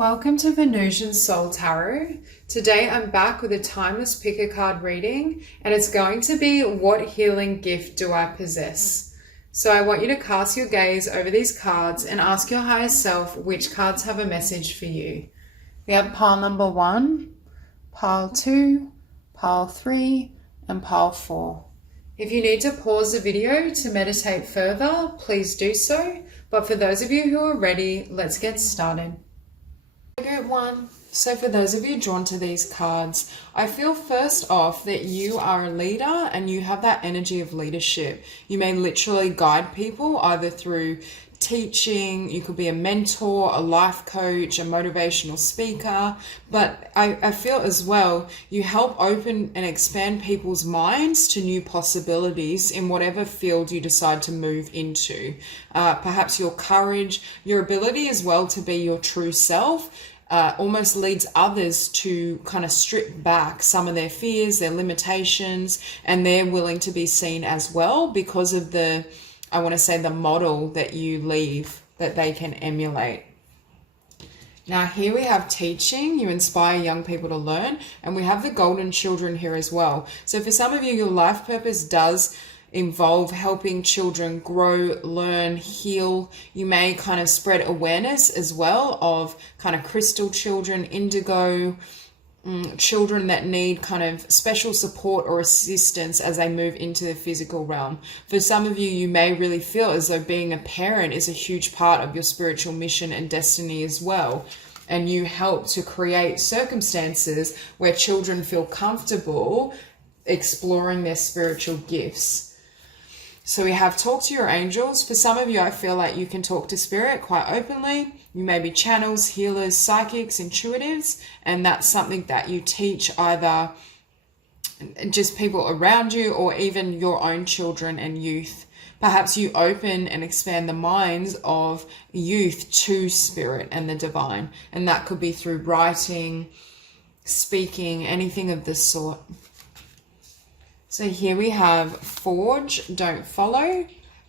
Welcome to Venusian Soul Tarot. Today I'm back with a timeless pick a card reading, and it's going to be what healing gift do I possess? So I want you to cast your gaze over these cards and ask your higher self which cards have a message for you. We have pile number 1, pile 2, pile 3, and pile 4. If you need to pause the video to meditate further, please do so. But for those of you who are ready, let's get started. Group 1. So for those of you drawn to these cards, I feel first off that you are a leader and you have that energy of leadership. You may literally guide people either through teaching, you could be a mentor, a life coach, a motivational speaker, but I feel as well you help open and expand people's minds to new possibilities in whatever field you decide to move into. Perhaps your courage, your ability as well to be your true self almost leads others to kind of strip back some of their fears, their limitations, and they're willing to be seen as well because of the model that you leave that they can emulate. Now here we have teaching, you inspire young people to learn, and we have the golden children here as well. So for some of you, your life purpose does involve helping children grow, learn, heal. You may kind of spread awareness as well of kind of crystal children, indigo, children that need kind of special support or assistance as they move into the physical realm. For some of you, you may really feel as though being a parent is a huge part of your spiritual mission and destiny as well. And you help to create circumstances where children feel comfortable exploring their spiritual gifts. So we have talk to your angels. For some of you, I feel like you can talk to spirit quite openly. You may be channels, healers, psychics, intuitives, and that's something that you teach either just people around you or even your own children and youth. Perhaps you open and expand the minds of youth to spirit and the divine, and that could be through writing, speaking, anything of this sort. So here we have forge, don't follow,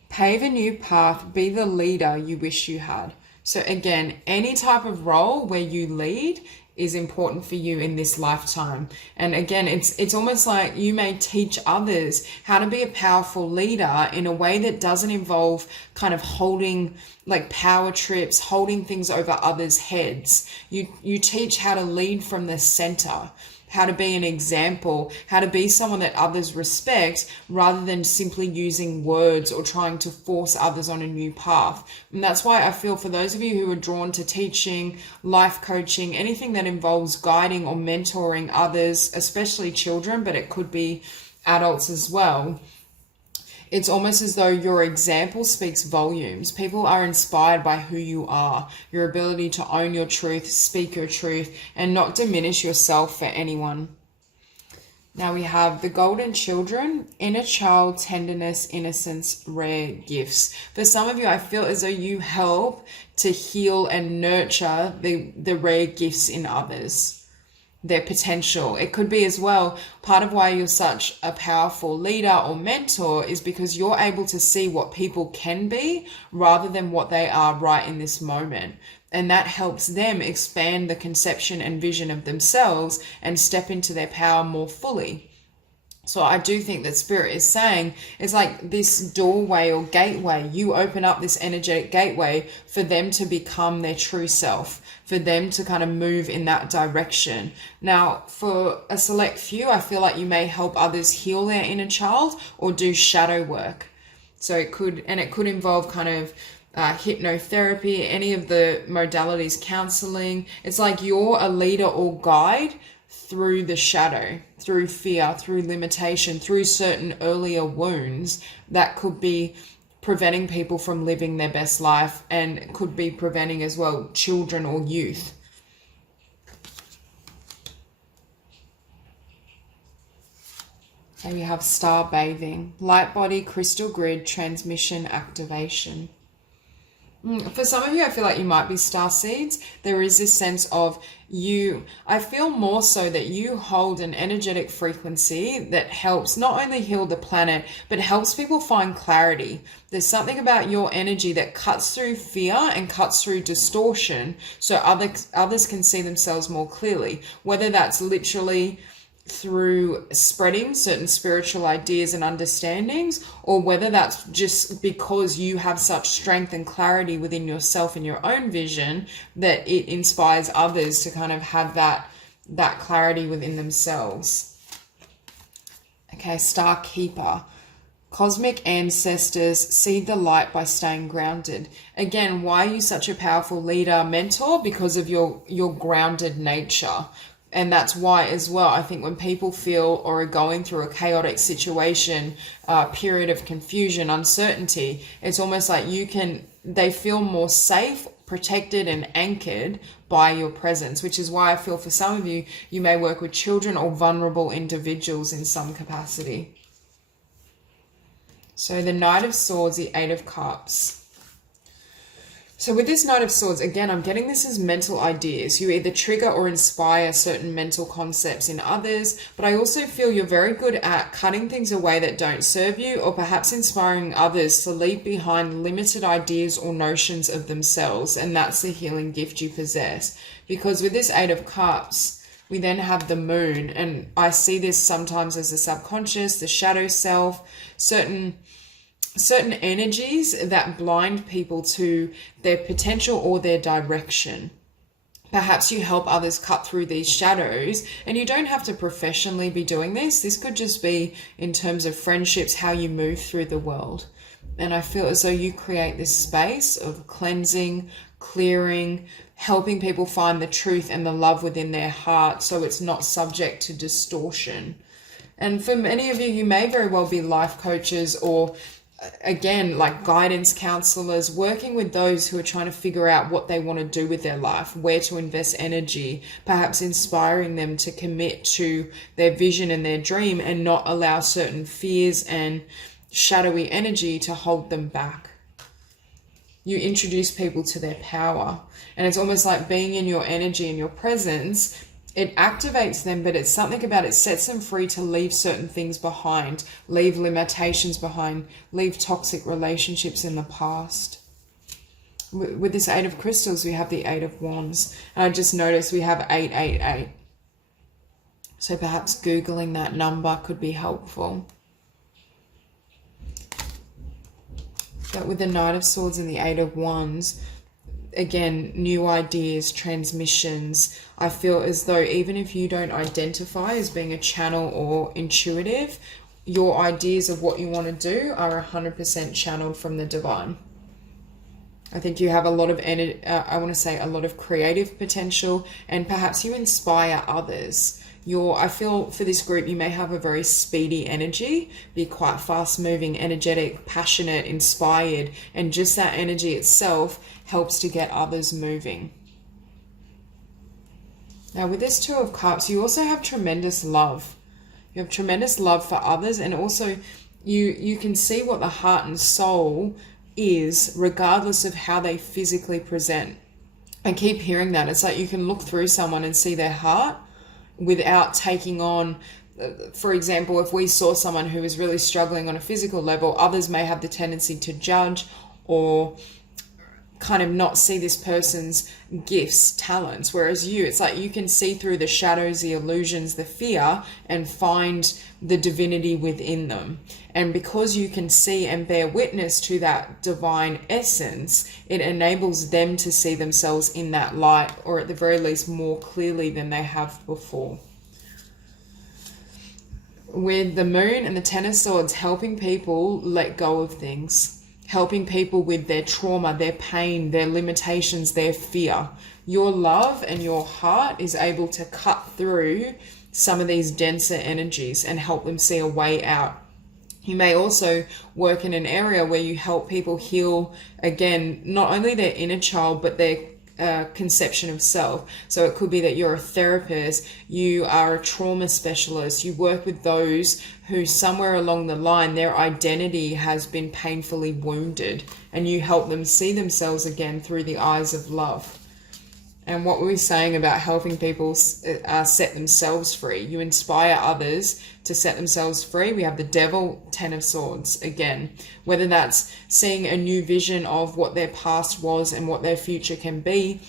pave a new path, be the leader you wish you had. So again, any type of role where you lead is important for you in this lifetime. And again, it's almost like you may teach others how to be a powerful leader in a way that doesn't involve kind of holding like power trips, holding things over others' heads. You teach how to lead from the center, how to be an example, how to be someone that others respect rather than simply using words or trying to force others on a new path. And that's why I feel for those of you who are drawn to teaching, life coaching, anything that involves guiding or mentoring others, especially children, but it could be adults as well. It's almost as though your example speaks volumes. People are inspired by who you are, your ability to own your truth, speak your truth, and not diminish yourself for anyone. Now we have the golden children, inner child, tenderness, innocence, rare gifts. For some of you, I feel as though you help to heal and nurture the rare gifts in others, their potential. It could be as well, part of why you're such a powerful leader or mentor is because you're able to see what people can be rather than what they are right in this moment. And that helps them expand the conception and vision of themselves and step into their power more fully. So I do think that Spirit is saying it's like this doorway or gateway. You open up this energetic gateway for them to become their true self, for them to kind of move in that direction. Now, for a select few, I feel like you may help others heal their inner child or do shadow work. So it could involve kind of hypnotherapy, any of the modalities, counseling. It's like you're a leader or guide through the shadow, through fear, through limitation, through certain earlier wounds that could be preventing people from living their best life and could be preventing as well children or youth. And we have star bathing, light body, crystal grid, transmission, activation. For some of you, I feel like you might be star seeds. There is this sense of you, I feel more so that you hold an energetic frequency that helps not only heal the planet, but helps people find clarity. There's something about your energy that cuts through fear and cuts through distortion so others can see themselves more clearly, whether that's literally through spreading certain spiritual ideas and understandings, or whether that's just because you have such strength and clarity within yourself and your own vision that it inspires others to kind of have that clarity within themselves. Okay, Star Keeper. Cosmic ancestors see the light by staying grounded. Again, why are you such a powerful leader, mentor? Because of your grounded nature. And that's why as well, I think when people feel or are going through a chaotic situation, period of confusion, uncertainty, it's almost like they feel more safe, protected and anchored by your presence, which is why I feel for some of you, you may work with children or vulnerable individuals in some capacity. So the Knight of Swords, the Eight of Cups. So with this Knight of Swords, again, I'm getting this as mental ideas. You either trigger or inspire certain mental concepts in others, but I also feel you're very good at cutting things away that don't serve you, or perhaps inspiring others to leave behind limited ideas or notions of themselves. And that's the healing gift you possess. Because with this Eight of Cups, we then have the Moon, and I see this sometimes as the subconscious, the shadow self, certain energies that blind people to their potential or their direction. Perhaps you help others cut through these shadows, and you don't have to professionally be doing this. This could just be in terms of friendships, how you move through the world. And I feel as though you create this space of cleansing, clearing, helping people find the truth and the love within their heart so it's not subject to distortion. And for many of you, you may very well be life coaches or again, like guidance counselors, working with those who are trying to figure out what they want to do with their life, where to invest energy, perhaps inspiring them to commit to their vision and their dream and not allow certain fears and shadowy energy to hold them back. You introduce people to their power, and it's almost like being in your energy and your presence. It activates them, but it's something about it sets them free to leave certain things behind, leave limitations behind, leave toxic relationships in the past. With this Eight of Crystals, we have the Eight of Wands. And I just noticed we have 888. So perhaps Googling that number could be helpful. But with the Knight of Swords and the Eight of Wands, again, new ideas, transmissions. I feel as though even if you don't identify as being a channel or intuitive, your ideas of what you want to do are 100% channeled from the divine. I think you have a lot of a lot of creative potential, and perhaps you inspire others. I feel for this group, you may have a very speedy energy, be quite fast moving, energetic, passionate, inspired, and just that energy itself helps to get others moving. Now with this Two of Cups, you also have tremendous love. You have tremendous love for others, and also you can see what the heart and soul is regardless of how they physically present. I keep hearing that. It's like you can look through someone and see their heart without taking on, for example, if we saw someone who is really struggling on a physical level, others may have the tendency to judge or kind of not see this person's gifts, talents, whereas it's like you can see through the shadows, the illusions, the fear, and find the divinity within them. And because you can see and bear witness to that divine essence, it enables them to see themselves in that light, or at the very least more clearly than they have before. With the Moon and the Ten of Swords, helping people let go of things, helping people with their trauma, their pain, their limitations, their fear. Your love and your heart is able to cut through some of these denser energies and help them see a way out. You may also work in an area where you help people heal, again, not only their inner child, but their conception of self. So it could be that you're a therapist, you are a trauma specialist, you work with those who somewhere along the line their identity has been painfully wounded, and you help them see themselves again through the eyes of love. And what were we saying about helping people set themselves free? You inspire others to set themselves free. We have the Devil, Ten of Swords again. Whether that's seeing a new vision of what their past was and what their future can be.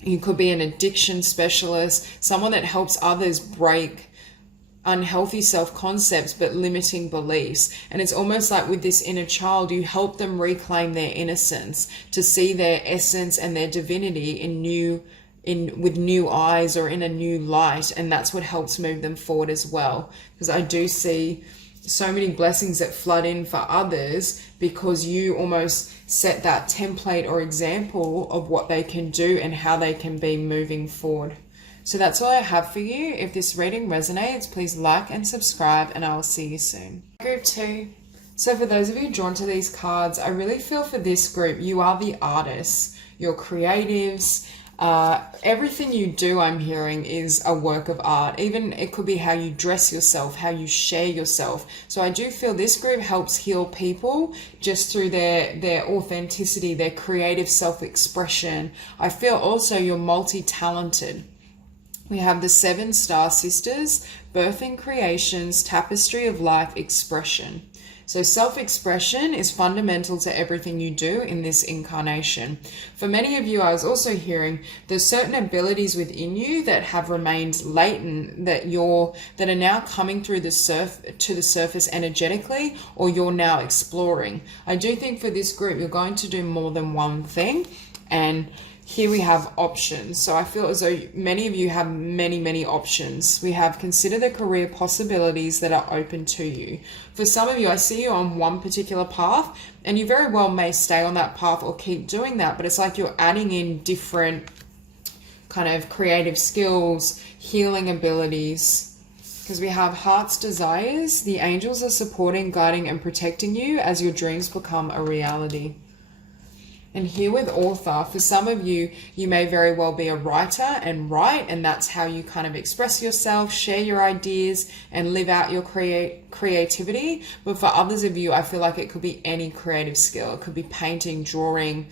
You could be an addiction specialist, someone that helps others break unhealthy self-concepts but limiting beliefs. And it's almost like with this inner child, you help them reclaim their innocence, to see their essence and their divinity with new eyes or in a new light. And that's what helps move them forward as well, because I do see so many blessings that flood in for others because you almost set that template or example of what they can do and how they can be moving forward. So that's all I have for you. If this reading resonates, please like and subscribe, and I will see you soon. Group 2. So for those of you drawn to these cards, I really feel for this group, you are the artists, you're creatives. Everything you do, I'm hearing, is a work of art. Even it could be how you dress yourself, how you share yourself. So I do feel this group helps heal people just through their authenticity, their creative self-expression. I feel also you're multi-talented. We have the 7 Star Sisters, Birthing Creations, Tapestry of Life, Expression. So self-expression is fundamental to everything you do in this incarnation. For many of you, I was also hearing there's certain abilities within you that have remained latent that are now coming through to the surface energetically, or you're now exploring. I do think for this group, you're going to do more than one thing, and here we have options. So I feel as though many of you have many options. We have consider the career possibilities that are open to you. For some of you, I see you on one particular path, and you very well may stay on that path or keep doing that, but it's like you're adding in different kind of creative skills, healing abilities. Because we have heart's desires. The angels are supporting, guiding, and protecting you as your dreams become a reality. And here with author, for some of you, you may very well be a writer and write, and that's how you kind of express yourself, share your ideas, and live out your creativity. But for others of you, I feel like it could be any creative skill. It could be painting, drawing,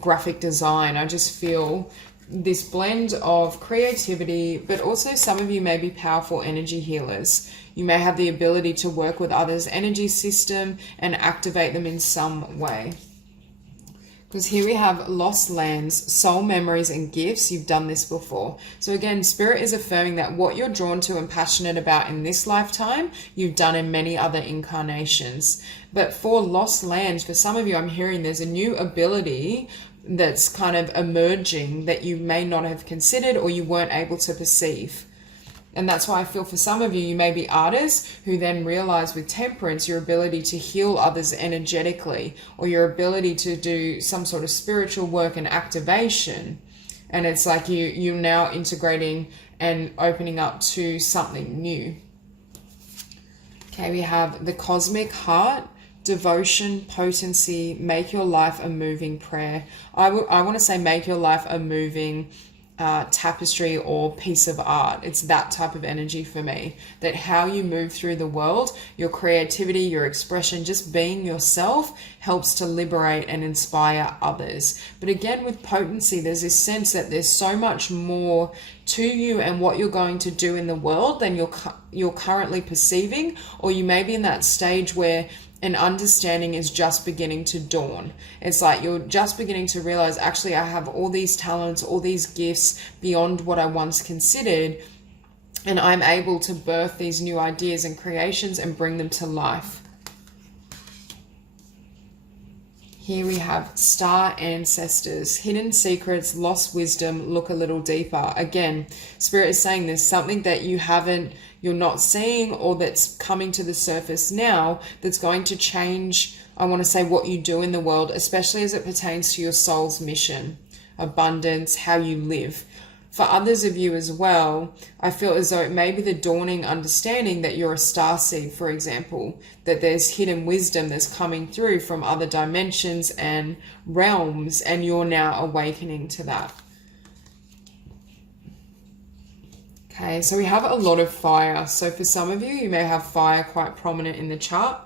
graphic design. I just feel this blend of creativity, but also some of you may be powerful energy healers. You may have the ability to work with others' energy system and activate them in some way. Because here we have lost lands, soul memories, and gifts. You've done this before. So again, Spirit is affirming that what you're drawn to and passionate about in this lifetime, you've done in many other incarnations. But for lost lands, for some of you, I'm hearing there's a new ability that's kind of emerging that you may not have considered or you weren't able to perceive. And that's why I feel for some of you, you may be artists who then realize with temperance your ability to heal others energetically, or your ability to do some sort of spiritual work and activation. And it's like you're now integrating and opening up to something new. Okay, we have the cosmic heart, devotion, potency, make your life a moving prayer. I want to say make your life a moving tapestry or piece of art. It's that type of energy for me, that how you move through the world, your creativity, your expression, just being yourself helps to liberate and inspire others. But again, with potency, there's this sense that there's so much more to you and what you're going to do in the world than you're currently perceiving, or you may be in that stage where an understanding is just beginning to dawn. It's like you're just beginning to realize, actually, I have all these talents, all these gifts beyond what I once considered, and I'm able to birth these new ideas and creations and bring them to life. Here we have star ancestors, hidden secrets, lost wisdom, look a little deeper. Again, Spirit is saying there's something that you're not seeing, or that's coming to the surface now that's going to change, I want to say, what you do in the world, especially as it pertains to your soul's mission, abundance, how you live. For others of you as well, I feel as though it may be the dawning understanding that you're a starseed, for example, that there's hidden wisdom that's coming through from other dimensions and realms, and you're now awakening to that. Okay, so we have a lot of fire. So for some of you, you may have fire quite prominent in the chart.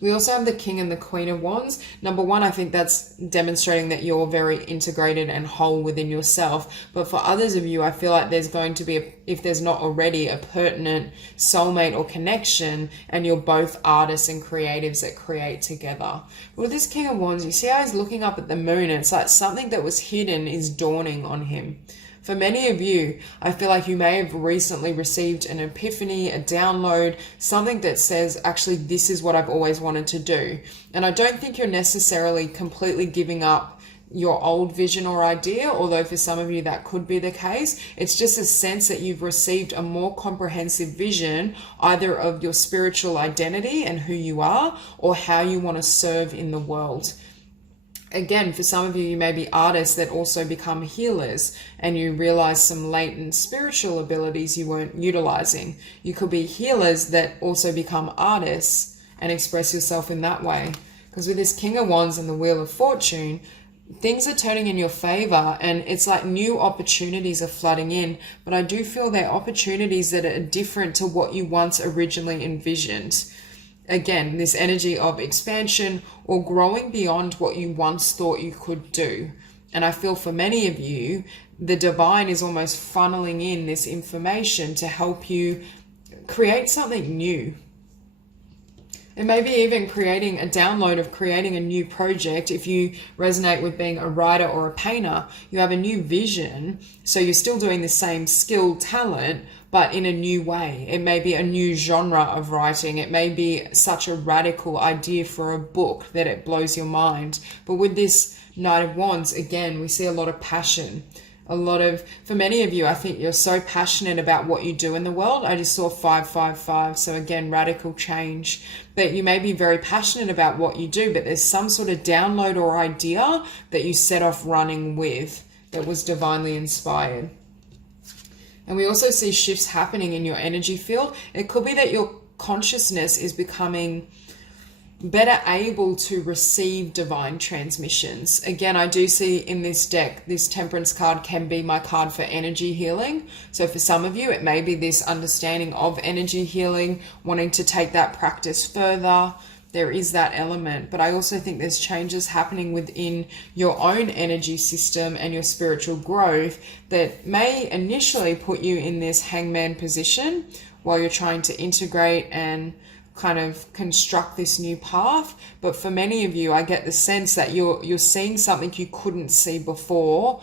We also have the King and the Queen of Wands. Number one, I think that's demonstrating that you're very integrated and whole within yourself. But for others of you, I feel like there's going to be, if there's not already, a pertinent soulmate or connection, and you're both artists and creatives that create together. With this King of Wands, you see how he's looking up at the moon. It's like something that was hidden is dawning on him. For many of you, I feel like you may have recently received an epiphany, a download, something that says, actually, this is what I've always wanted to do. And I don't think you're necessarily completely giving up your old vision or idea, although for some of you that could be the case. It's just a sense that you've received a more comprehensive vision, either of your spiritual identity and who you are, or how you want to serve in the world. Again, for some of you, you may be artists that also become healers, and you realize some latent spiritual abilities you weren't utilizing. You could be healers that also become artists and express yourself in that way. Because with this King of Wands and the Wheel of Fortune, things are turning in your favor, and it's like new opportunities are flooding in. But I do feel they're opportunities that are different to what you once originally envisioned. Again, this energy of expansion or growing beyond what you once thought you could do. And I feel for many of you, the divine is almost funneling in this information to help you create something new. And maybe even creating a download of creating a new project. If you resonate with being a writer or a painter, you have a new vision. So you're still doing the same skill, talent, but in a new way. It may be a new genre of writing. It may be such a radical idea for a book that it blows your mind. But with this Knight of Wands, again, we see a lot of passion. For many of you, I think you're so passionate about what you do in the world. I just saw 555. So again, radical change. But you may be very passionate about what you do, but there's some sort of download or idea that you set off running with that was divinely inspired. And we also see shifts happening in your energy field. It could be that your consciousness is becoming better able to receive divine transmissions. Again, I do see in this deck, this Temperance card can be my card for energy healing. So for some of you, it may be this understanding of energy healing, wanting to take that practice further. There is that element, but I also think there's changes happening within your own energy system and your spiritual growth that may initially put you in this hangman position while you're trying to integrate and kind of construct this new path. But for many of you, I get the sense that you're seeing something you couldn't see before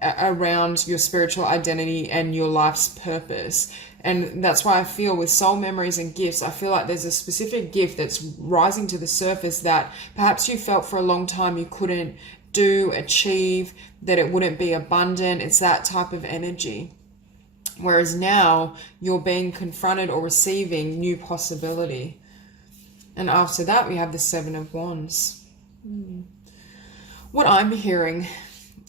around your spiritual identity and your life's purpose. And that's why I feel with soul memories and gifts, I feel like there's a specific gift that's rising to the surface that perhaps you felt for a long time you couldn't do, achieve, that it wouldn't be abundant. It's that type of energy. Whereas now you're being confronted or receiving new possibility. And after that, we have the Seven of Wands. What I'm hearing,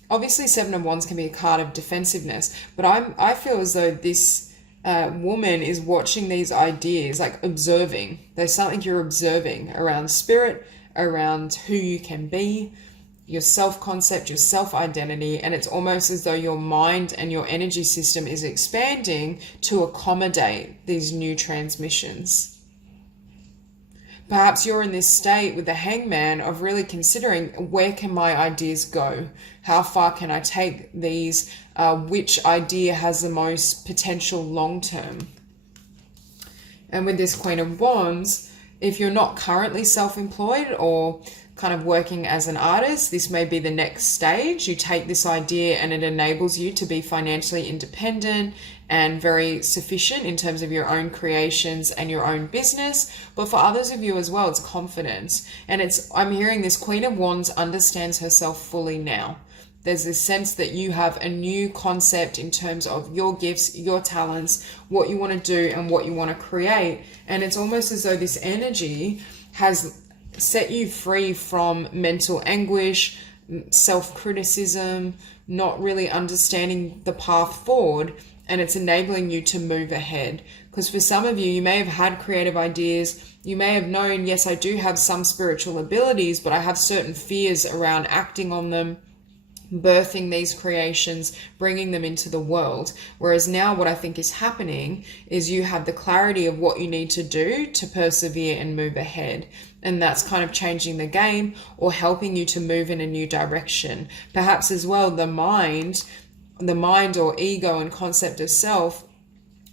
obviously Seven of Wands can be a card of defensiveness, but I feel as though this woman is watching these ideas, like observing. There's something you're observing around spirit, around who you can be, your self-concept, your self-identity, and it's almost as though your mind and your energy system is expanding to accommodate these new transmissions. Perhaps you're in this state with the hangman of really considering, where can my ideas go? How far can I take these? Which idea has the most potential long-term? And with this Queen of Wands, if you're not currently self-employed or kind of working as an artist, this may be the next stage. You take this idea and it enables you to be financially independent and very sufficient in terms of your own creations and your own business. But for others of you as well, it's confidence. And I'm hearing this Queen of Wands understands herself fully now. There's this sense that you have a new concept in terms of your gifts, your talents, what you want to do and what you want to create. And it's almost as though this energy has set you free from mental anguish, self-criticism, not really understanding the path forward, and it's enabling you to move ahead. Because for some of you, you may have had creative ideas, you may have known, yes, I do have some spiritual abilities, but I have certain fears around acting on them, birthing these creations, bringing them into the world. Whereas now what I think is happening is you have the clarity of what you need to do to persevere and move ahead. And that's kind of changing the game or helping you to move in a new direction. Perhaps as well, the mind or ego and concept of self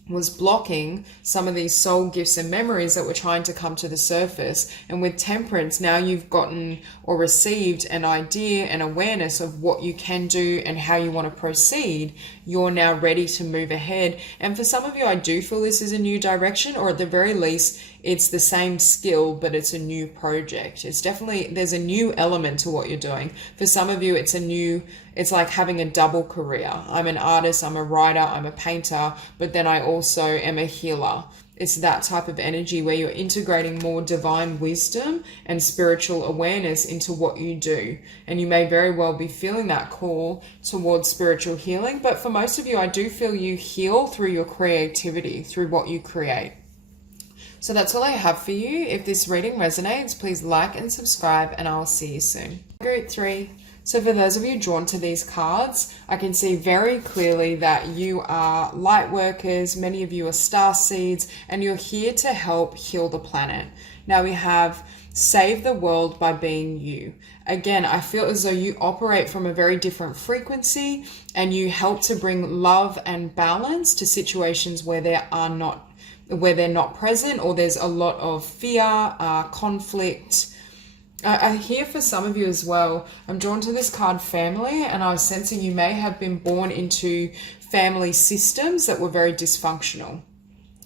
was blocking some of these soul gifts and memories that were trying to come to the surface. And with temperance, now you've gotten or received an idea and awareness of what you can do and how you want to proceed. You're now ready to move ahead. And for some of you, I do feel this is a new direction, or at the very least, it's the same skill, but it's a new project. It's definitely, there's a new element to what you're doing. For some of you, it's like having a double career. I'm an artist, I'm a writer, I'm a painter, but then I also am a healer. It's that type of energy where you're integrating more divine wisdom and spiritual awareness into what you do. And you may very well be feeling that call towards spiritual healing. But for most of you, I do feel you heal through your creativity, through what you create. So that's all I have for you. If this reading resonates, please like and subscribe, and I'll see you soon. Group 3. So for those of you drawn to these cards, I can see very clearly that you are light workers, many of you are star seeds, and you're here to help heal the planet. Now we have save the world by being you. Again, I feel as though you operate from a very different frequency, and you help to bring love and balance to situations where they're not present, or there's a lot of fear, conflict. I hear for some of you as well, I'm drawn to this card family, and I was sensing you may have been born into family systems that were very dysfunctional.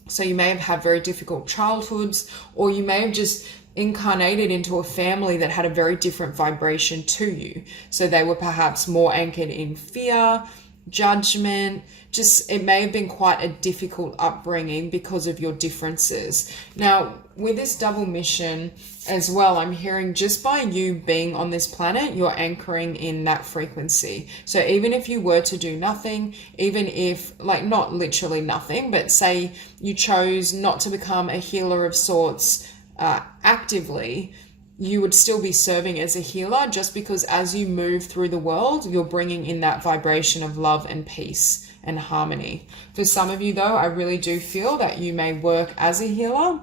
So you may have had very difficult childhoods, or you may have just incarnated into a family that had a very different vibration to you. So they were perhaps more anchored in fear, judgment, it may have been quite a difficult upbringing because of your differences. Now, with this double mission as well, I'm hearing just by you being on this planet, you're anchoring in that frequency. So even if you were to do nothing, even if, like, not literally nothing, but say you chose not to become a healer of sorts actively, you would still be serving as a healer, just because as you move through the world, you're bringing in that vibration of love and peace and harmony. For some of you though, I really do feel that you may work as a healer.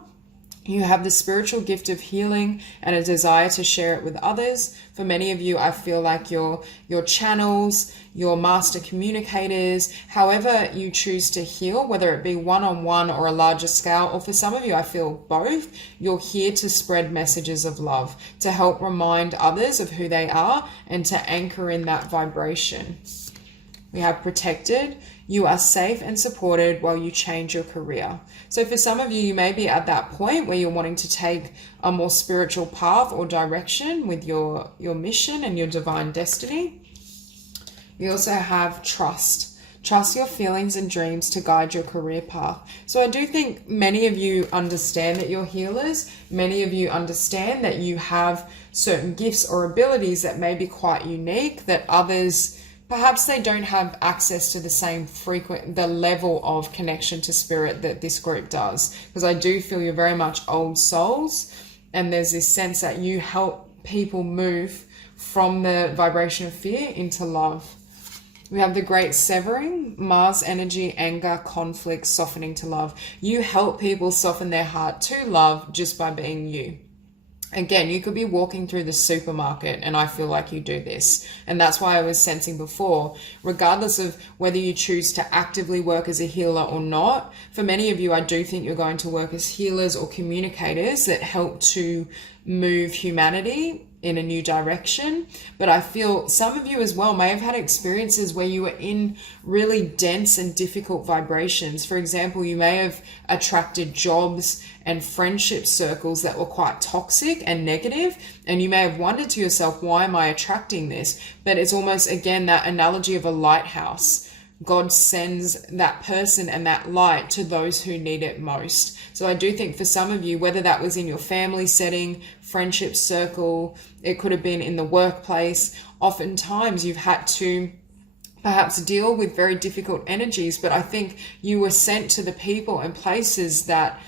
You have the spiritual gift of healing and a desire to share it with others. For many of you, I feel like your channels, your master communicators, however you choose to heal, whether it be one-on-one or a larger scale, or for some of you, I feel both, you're here to spread messages of love, to help remind others of who they are and to anchor in that vibration. We have protected. You are safe and supported while you change your career. So for some of you, you may be at that point where you're wanting to take a more spiritual path or direction with your mission and your divine destiny. We also have trust. Trust your feelings and dreams to guide your career path. So I do think many of you understand that you're healers. Many of you understand that you have certain gifts or abilities that may be quite unique, that others, perhaps they don't have access to the same the level of connection to spirit that this group does. Because I do feel you're very much old souls, and there's this sense that you help people move from the vibration of fear into love. We have the great severing, Mars energy, anger, conflict, softening to love. You help people soften their heart to love just by being you. Again, you could be walking through the supermarket, and I feel like you do this. And that's why I was sensing before, regardless of whether you choose to actively work as a healer or not, for many of you, I do think you're going to work as healers or communicators that help to move humanity in a new direction. But I feel some of you as well may have had experiences where you were in really dense and difficult vibrations. For example, you may have attracted jobs and friendship circles that were quite toxic and negative, and you may have wondered to yourself, why am I attracting this? But it's almost, again, that analogy of a lighthouse. God sends that person and that light to those who need it most. So I do think for some of you, whether that was in your family setting, friendship circle, it could have been in the workplace, oftentimes you've had to perhaps deal with very difficult energies, but I think you were sent to the people and places that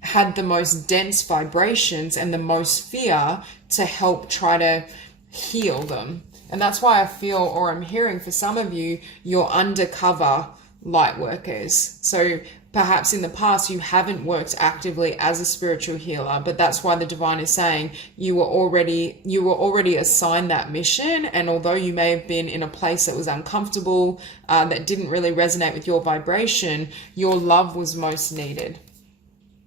had the most dense vibrations and the most fear to help try to heal them. And that's why I feel, or I'm hearing for some of you, you're undercover light workers. So perhaps in the past you haven't worked actively as a spiritual healer, but that's why the divine is saying you were already assigned that mission. And although you may have been in a place that was uncomfortable, that didn't really resonate with your vibration, your love was most needed.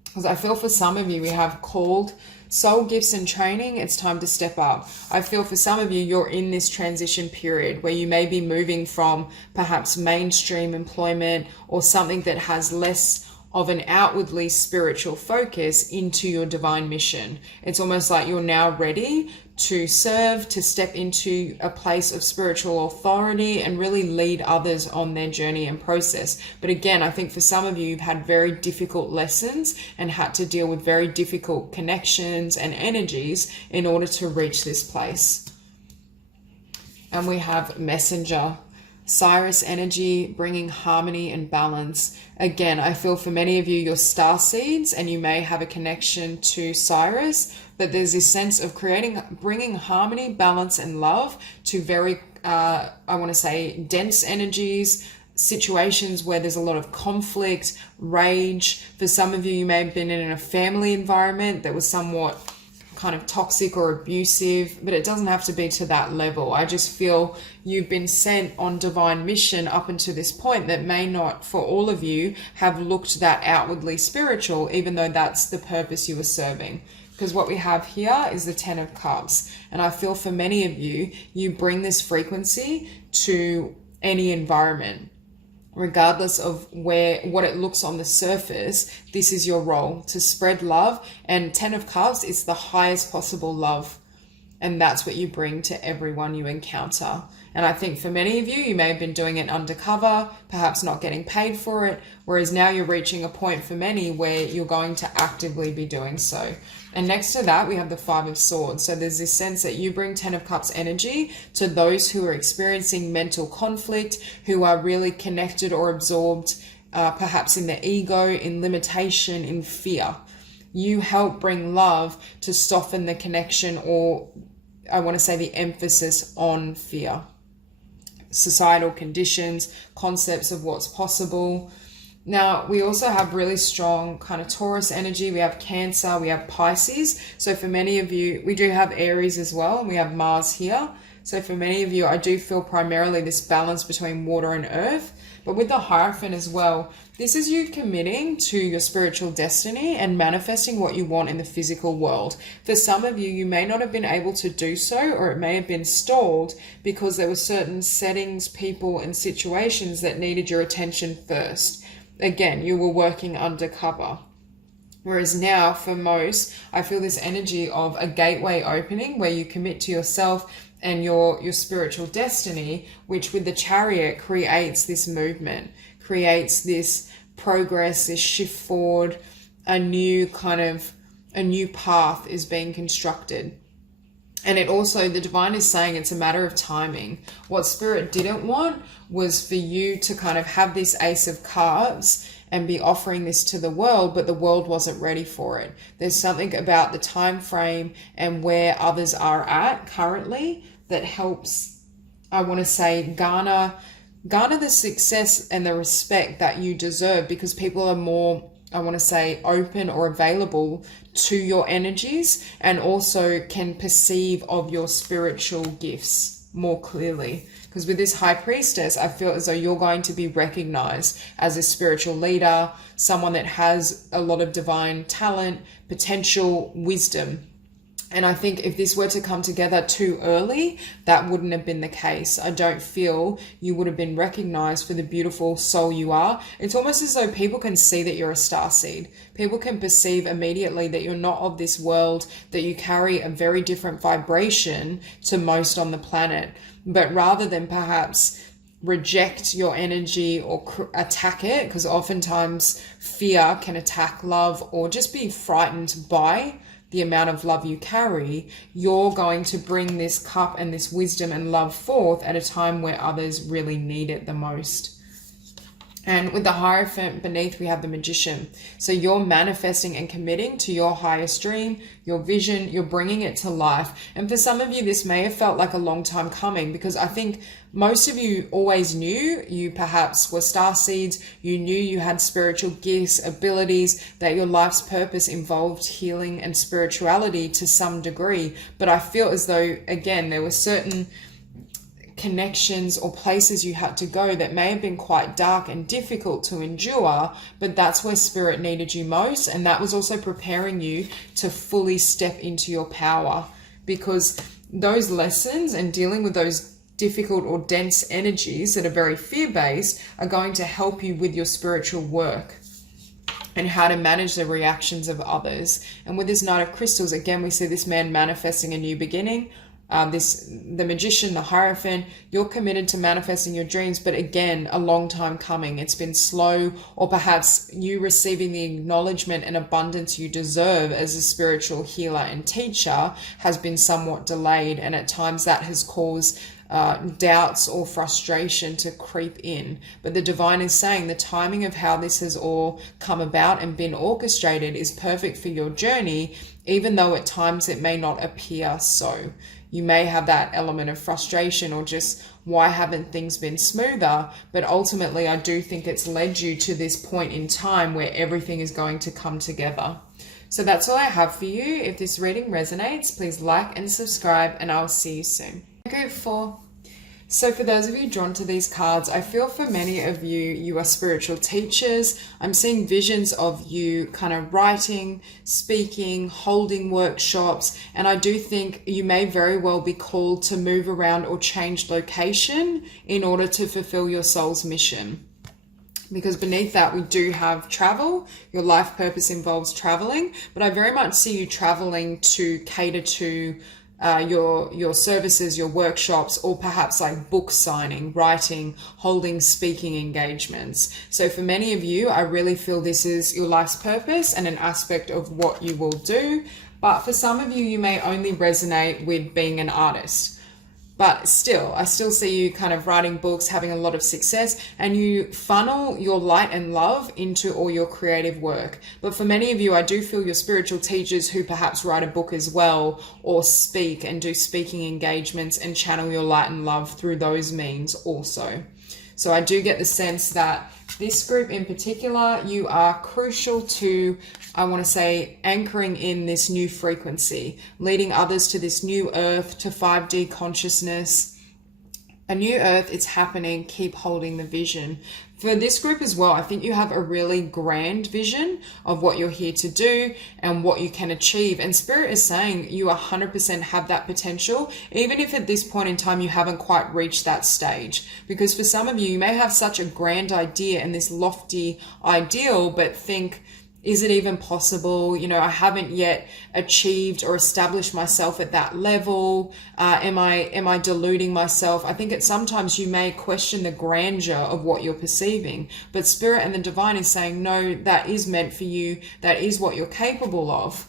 Because I feel for some of you, we have called soul gifts and training. It's time to step up. I feel for some of you, you're in this transition period where you may be moving from perhaps mainstream employment or something that has less of an outwardly spiritual focus into your divine mission. It's almost like you're now ready to serve, to step into a place of spiritual authority and really lead others on their journey and process. But again, I think for some of you, you've had very difficult lessons and had to deal with very difficult connections and energies in order to reach this place. And we have Messenger. Cyrus energy, bringing harmony and balance. Again, I feel for many of you, you're star seeds and you may have a connection to Cyrus, but there's this sense of bringing harmony, balance, and love to very, I want to say, dense energies, situations where there's a lot of conflict, rage. For some of you, you may have been in a family environment that was somewhat kind of toxic or abusive, but it doesn't have to be to that level. I just feel you've been sent on divine mission up until this point that may not, for all of you, have looked that outwardly spiritual, even though that's the purpose you were serving. Because what we have here is the 10 of Cups. And I feel for many of you, you bring this frequency to any environment. Regardless of what it looks on the surface, this is your role, to spread love. And 10 of Cups is the highest possible love. And that's what you bring to everyone you encounter. And I think for many of you, you may have been doing it undercover, perhaps not getting paid for it, whereas now you're reaching a point for many where you're going to actively be doing so. And next to that, we have the 5 of Swords. So there's this sense that you bring 10 of Cups energy to those who are experiencing mental conflict, who are really connected or absorbed, perhaps in their ego, in limitation, in fear. You help bring love to soften the connection, or I want to say the emphasis on fear. Societal conditions, concepts of what's possible. Now, we also have really strong kind of Taurus energy. We have Cancer, we have Pisces. So for many of you, we do have Aries as well, and we have Mars here. So for many of you, I do feel primarily this balance between water and earth. But with the Hierophant as well, this is you committing to your spiritual destiny and manifesting what you want in the physical world. For some of you, you may not have been able to do so, or it may have been stalled because there were certain settings, people, and situations that needed your attention first. Again, you were working undercover. Whereas now, for most, I feel this energy of a gateway opening where you commit to yourself and your spiritual destiny, which with the Chariot creates this movement, creates this progress, this shift forward, a new path is being constructed. And it also, the divine is saying it's a matter of timing. What Spirit didn't want was for you to kind of have this Ace of Cups and be offering this to the world, but the world wasn't ready for it. There's something about the time frame and where others are at currently that helps, I want to say, garner the success and the respect that you deserve, because people are more, I want to say, open or available to your energies and also can perceive of your spiritual gifts more clearly. Because with this High Priestess, I feel as though you're going to be recognized as a spiritual leader, someone that has a lot of divine talent, potential, wisdom. And I think if this were to come together too early, that wouldn't have been the case. I don't feel you would have been recognized for the beautiful soul you are. It's almost as though people can see that you're a starseed. People can perceive immediately that you're not of this world, that you carry a very different vibration to most on the planet. But rather than perhaps reject your energy or attack it, because oftentimes fear can attack love, or just be frightened by the amount of love you carry, you're going to bring this cup and this wisdom and love forth at a time where others really need it the most. And with the Hierophant beneath, we have the Magician. So you're manifesting and committing to your highest dream, your vision, you're bringing it to life. And for some of you, this may have felt like a long time coming, because I think most of you always knew you perhaps were starseeds, you knew you had spiritual gifts, abilities, that your life's purpose involved healing and spirituality to some degree. But I feel as though, again, there were certain connections or places you had to go that may have been quite dark and difficult to endure, but that's where spirit needed you most. And that was also preparing you to fully step into your power, because those lessons and dealing with those difficult or dense energies that are very fear-based are going to help you with your spiritual work and how to manage the reactions of others. And with this Knight of Crystals, again, we see this man manifesting a new beginning. The Magician, the Hierophant, you're committed to manifesting your dreams, but again, a long time coming. It's been slow, or perhaps you receiving the acknowledgement and abundance you deserve as a spiritual healer and teacher has been somewhat delayed, and at times that has caused doubts or frustration to creep in. But the divine is saying the timing of how this has all come about and been orchestrated is perfect for your journey, even though at times it may not appear so. You may have that element of frustration, or just, why haven't things been smoother? But ultimately, I do think it's led you to this point in time where everything is going to come together. So that's all I have for you. If this reading resonates, please like and subscribe, and I'll see you soon. Group 4. So for those of you drawn to these cards, I feel for many of you, you are spiritual teachers. I'm seeing visions of you kind of writing, speaking, holding workshops, and I do think you may very well be called to move around or change location in order to fulfill your soul's mission. Because beneath that, we do have travel. Your life purpose involves traveling, but I very much see you traveling to cater to your services, your workshops, or perhaps like book signing, writing, holding speaking engagements. So for many of you, I really feel this is your life's purpose and an aspect of what you will do. But for some of you, you may only resonate with being an artist. But still, I still see you kind of writing books, having a lot of success, and you funnel your light and love into all your creative work. But for many of you, I do feel you're spiritual teachers who perhaps write a book as well, or speak and do speaking engagements and channel your light and love through those means also. So I do get the sense that this group in particular, you are crucial to, I want to say, anchoring in this new frequency, leading others to this new earth, to 5D consciousness. A new earth, it's happening. Keep holding the vision. For this group as well, I think you have a really grand vision of what you're here to do and what you can achieve. And Spirit is saying you 100% have that potential, even if at this point in time you haven't quite reached that stage. Because for some of you, you may have such a grand idea and this lofty ideal, but think, is it even possible? You know, I haven't yet achieved or established myself at that level. Am I deluding myself? I think sometimes you may question the grandeur of what you're perceiving, but Spirit and the Divine is saying, no, that is meant for you. That is what you're capable of.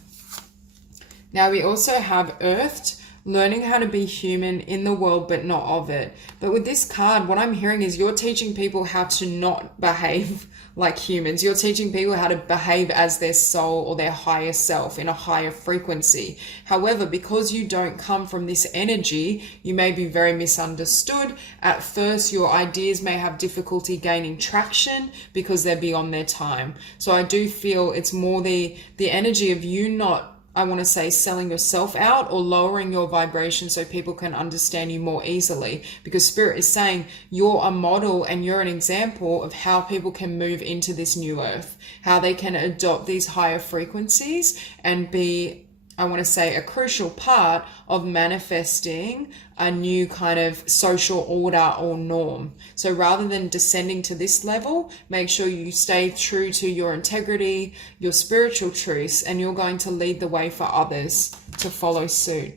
Now we also have Earthed, learning how to be human in the world, but not of it. But with this card, what I'm hearing is you're teaching people how to not behave like humans. You're teaching people how to behave as their soul or their higher self in a higher frequency. However, because you don't come from this energy, you may be very misunderstood. At first, your ideas may have difficulty gaining traction because they're beyond their time. So I do feel it's more the energy of you not, I want to say, selling yourself out or lowering your vibration so people can understand you more easily, because Spirit is saying you're a model and you're an example of how people can move into this new earth, how they can adopt these higher frequencies and be, I want to say, a crucial part of manifesting a new kind of social order or norm. So rather than descending to this level, make sure you stay true to your integrity, your spiritual truths, and you're going to lead the way for others to follow suit.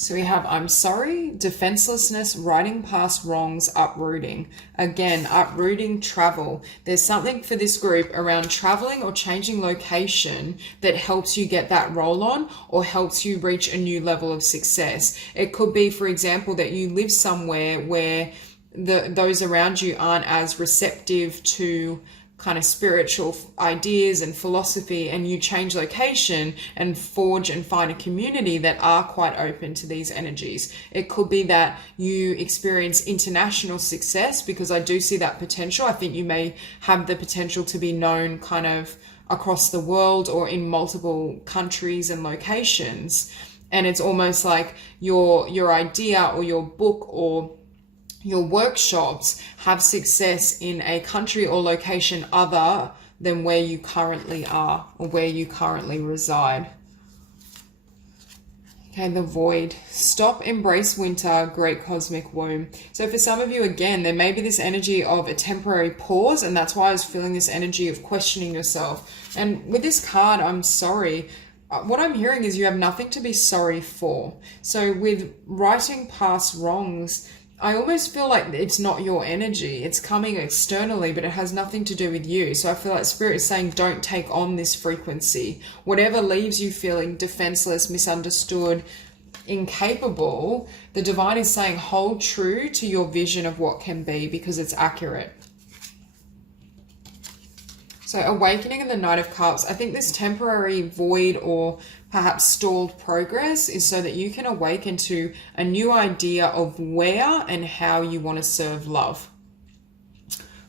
So we have I'm sorry, defenselessness, riding past wrongs, uprooting. Again, uprooting, travel. There's something for this group around traveling or changing location that helps you get that roll on or helps you reach a new level of success. It could be, for example, that you live somewhere where those around you aren't as receptive to kind of spiritual ideas and philosophy, and you change location and forge and find a community that are quite open to these energies. It could be that you experience international success, because I do see that potential. I think you may have the potential to be known kind of across the world or in multiple countries and locations. And it's almost like your idea or your book or your workshops have success in a country or location other than where you currently are or where you currently reside. Okay, the void. Stop, embrace winter, great cosmic womb. So for some of you, again, there may be this energy of a temporary pause, and that's why I was feeling this energy of questioning yourself. And with this card, I'm sorry, what I'm hearing is you have nothing to be sorry for. So with writing past wrongs, I almost feel like it's not your energy. It's coming externally, but it has nothing to do with you. So I feel like Spirit is saying, don't take on this frequency. Whatever leaves you feeling defenseless, misunderstood, incapable, the divine is saying, hold true to your vision of what can be, because it's accurate. So awakening in the Knight of Cups. I think this temporary void or perhaps stalled progress is so that you can awaken to a new idea of where and how you want to serve love.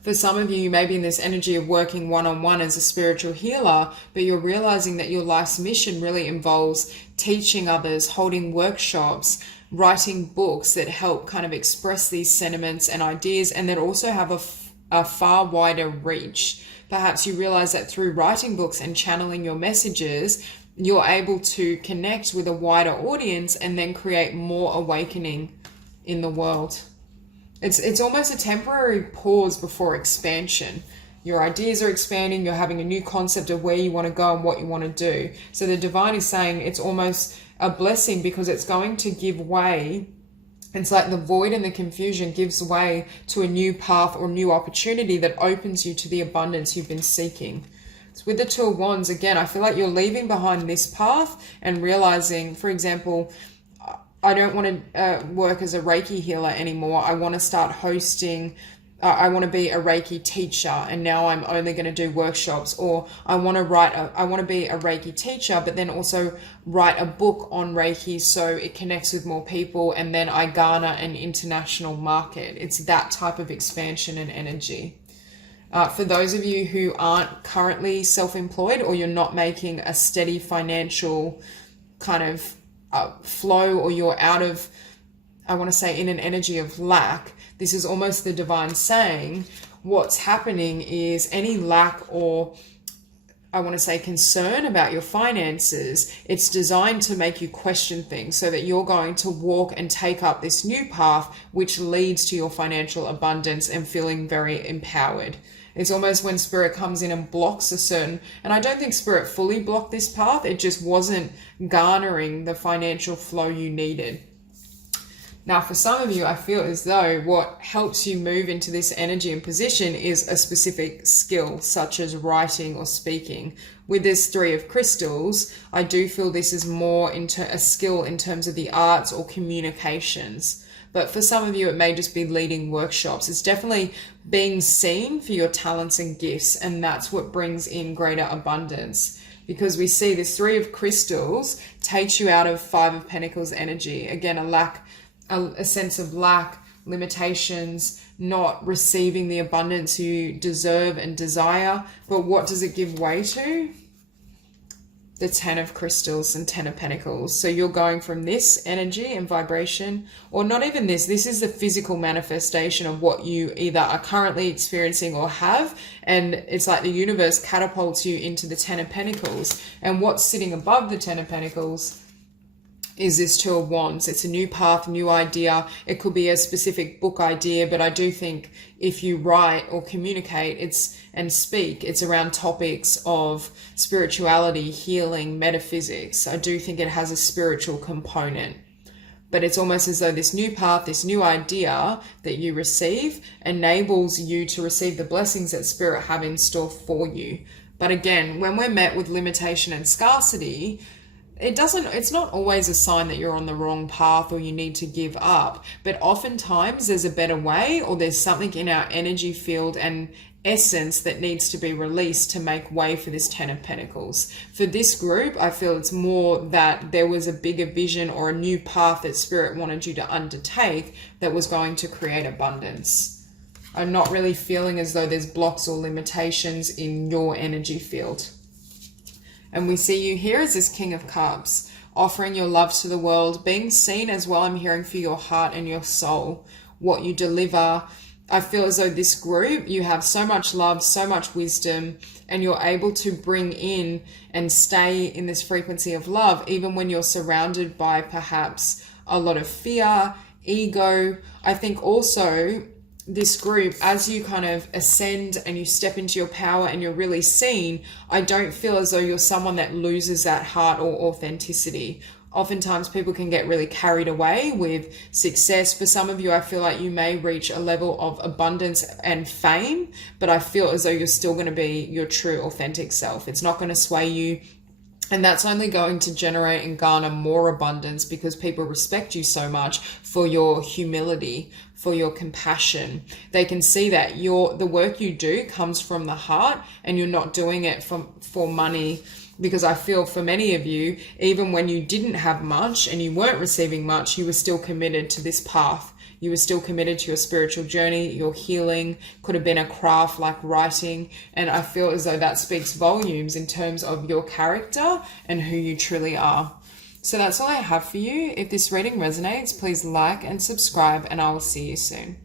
For some of you, you may be in this energy of working one-on-one as a spiritual healer, but you're realizing that your life's mission really involves teaching others, holding workshops, writing books that help kind of express these sentiments and ideas, and that also have a far wider reach. Perhaps you realize that through writing books and channeling your messages, you're able to connect with a wider audience and then create more awakening in the world. It's almost a temporary pause before expansion. Your ideas are expanding, you're having a new concept of where you want to go and what you want to do. So the divine is saying it's almost a blessing, because it's going to give way. It's like the void and the confusion gives way to a new path or new opportunity that opens you to the abundance you've been seeking. So with the Two of Wands, again, I feel like you're leaving behind this path and realizing, for example, I don't want to work as a Reiki healer anymore. I want to start hosting. I want to be a Reiki teacher, and now I'm only going to do workshops. Or I want to be a Reiki teacher, but then also write a book on Reiki so it connects with more people, and then I garner an international market. It's that type of expansion and energy. For those of you who aren't currently self-employed, or you're not making a steady financial kind of flow, or you're out of, I want to say, in an energy of lack, this is almost the divine saying what's happening is any lack or, I want to say, concern about your finances, it's designed to make you question things so that you're going to walk and take up this new path, which leads to your financial abundance and feeling very empowered. It's almost when Spirit comes in and blocks a certain, and I don't think Spirit fully blocked this path, it just wasn't garnering the financial flow you needed. Now, for some of you, I feel as though what helps you move into this energy and position is a specific skill, such as writing or speaking. With this Three of Crystals, I do feel this is more into a skill in terms of the arts or communications. But for some of you, it may just be leading workshops. It's definitely being seen for your talents and gifts, and that's what brings in greater abundance. Because we see this Three of Crystals takes you out of Five of Pentacles energy. Again, a sense of lack, limitations, not receiving the abundance you deserve and desire. But what does it give way to? The Ten of Crystals and Ten of Pentacles. So you're going from this energy and vibration, or not even this is the physical manifestation of what you either are currently experiencing or have, and it's like the universe catapults you into the Ten of Pentacles. And what's sitting above the Ten of Pentacles is this Two of Wands. It's a new path, new idea. It could be a specific book idea, but I do think if you write or communicate and speak, it's around topics of spirituality, healing, metaphysics. I do think it has a spiritual component. but it's almost as though this new path, this new idea that you receive enables you to receive the blessings that Spirit have in store for you. But again, when we're met with limitation and scarcity, it's not always a sign that you're on the wrong path or you need to give up, but oftentimes there's a better way, or there's something in our energy field and essence that needs to be released to make way for this 10 of Pentacles. For this group, I feel it's more that there was a bigger vision or a new path that Spirit wanted you to undertake that was going to create abundance. I'm not really feeling as though there's blocks or limitations in your energy field. And we see you here as this King of Cups, offering your love to the world, being seen as well, I'm hearing, for your heart and your soul, what you deliver. I feel as though this group, you have so much love, so much wisdom, and you're able to bring in and stay in this frequency of love, even when you're surrounded by perhaps a lot of fear, ego. I think also this group, as you kind of ascend and you step into your power and you're really seen, I don't feel as though you're someone that loses that heart or authenticity. Oftentimes people can get really carried away with success. For some of you, I feel like you may reach a level of abundance and fame, but I feel as though you're still going to be your true authentic self. It's not going to sway you. And that's only going to generate and garner more abundance because people respect you so much for your humility, for your compassion. They can see that the work you do comes from the heart and you're not doing it for money. Because I feel for many of you, even when you didn't have much and you weren't receiving much, you were still committed to this path. You were still committed to your spiritual journey, your healing, could have been a craft like writing. And I feel as though that speaks volumes in terms of your character and who you truly are. So that's all I have for you. If this reading resonates, please like and subscribe, and I will see you soon.